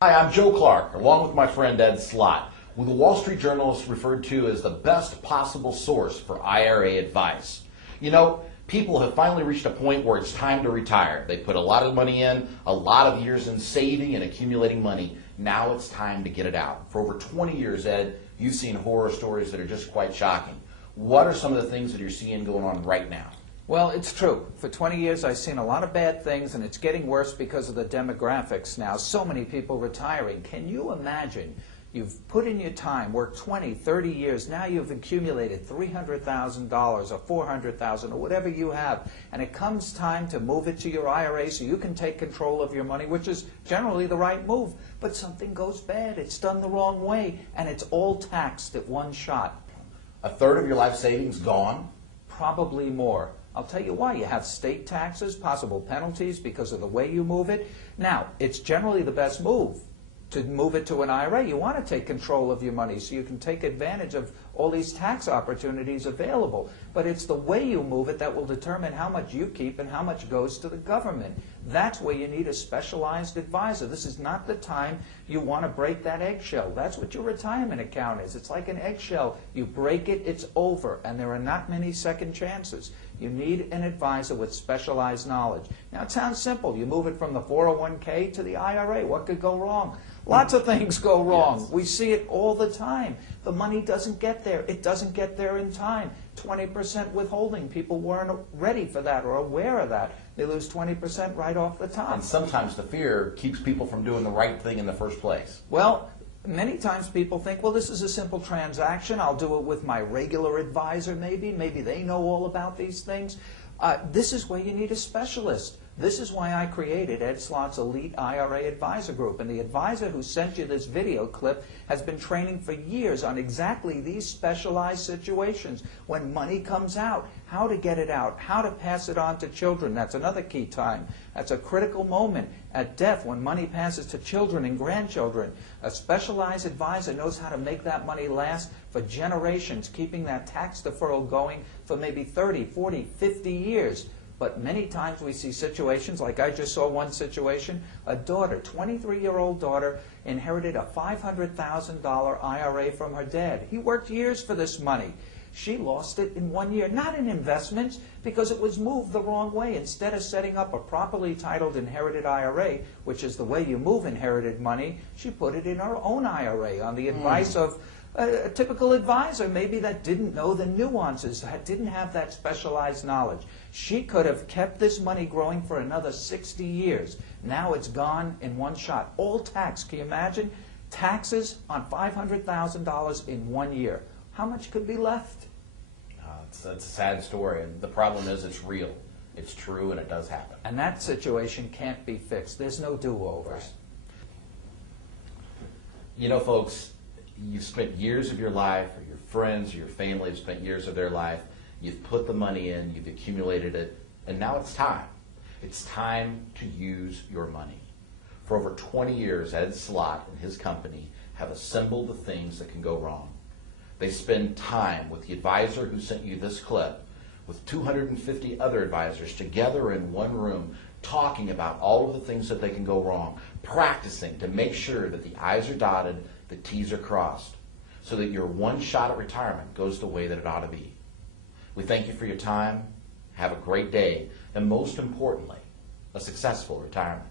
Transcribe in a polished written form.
Hi, I'm Joe Clark, along with my friend Ed Slott, who the Wall Street Journal has referred to as the best possible source for IRA advice. You know, people have finally reached a point where it's time to retire. They put a lot of money in, a lot of years in saving and accumulating money. Now it's time to get it out. For over 20 years, Ed, you've seen horror stories that are just quite shocking. What are some of the things that you're seeing going on right now? Well, it's true. For 20 years, I've seen a lot of bad things, and it's getting worse because of the demographics now. So many people retiring. Can you imagine? You've put in your time, worked 20, 30 years. Now you've accumulated $300,000 or $400,000 or whatever you have, and it comes time to move it to your IRA so you can take control of your money, which is generally the right move. But something goes bad. It's done the wrong way, and it's all taxed at one shot. A third of your life savings gone? Probably more. I'll tell you why. You have state taxes, possible penalties because of the way you move it. Now, it's generally the best move to move it to an IRA. You want to take control of your money so you can take advantage of all these tax opportunities available. But it's the way you move it that will determine how much you keep and how much goes to the government. That's where you need a specialized advisor. This is not the time you want to break that eggshell. That's what your retirement account is. It's like an eggshell. You break it, it's over, and there are not many second chances. You need an advisor with specialized knowledge. Now, it sounds simple. You move it from the 401k to the IRA. What could go wrong? Lots of things go wrong. Yes. We see it all the time. The money doesn't get there. It doesn't get there in time. 20% withholding. People weren't ready for that or aware of that. They lose 20% right off the top. And sometimes the fear keeps people from doing the right thing in the first place. Well, many times people think, well, this is a simple transaction. I'll do it with my regular advisor maybe. Maybe they know all about these things. This is where you need a specialist. This is why I created Ed Slott's Elite IRA Advisor Group. And the advisor who sent you this video clip has been training for years on exactly these specialized situations. When money comes out, how to get it out, how to pass it on to children. That's another key time. That's a critical moment at death when money passes to children and grandchildren. A specialized advisor knows how to make that money last for generations, keeping that tax deferral going for maybe 30, 40, 50 years. But many times we see situations, like I just saw one situation, a daughter, 23-year-old daughter, inherited a $500,000 IRA from her dad. He worked years for this money. She lost it in 1 year, not in investments, because it was moved the wrong way. Instead of setting up a properly titled inherited IRA, which is the way you move inherited money, she put it in her own IRA on the advice of a typical advisor, maybe that didn't know the nuances, that didn't have that specialized knowledge. She could have kept this money growing for another 60 years. Now it's gone in one shot. All tax. Can you imagine? Taxes on $500,000 in 1 year. How much could be left? It's a sad story, and the problem is it's real. It's true, and it does happen. And that situation can't be fixed. There's no do-overs. Right. You know, folks, you've spent years of your life, or your friends, or your family have spent years of their life. You've put the money in, you've accumulated it, and now it's time. It's time to use your money. For over 20 years, Ed Slott and his company have assembled the things that can go wrong. They spend time with the advisor who sent you this clip, with 250 other advisors together in one room, talking about all of the things that they can go wrong, practicing to make sure that the I's are dotted, the T's are crossed, so that your one shot at retirement goes the way that it ought to be. We thank you for your time. Have a great day, and most importantly, a successful retirement.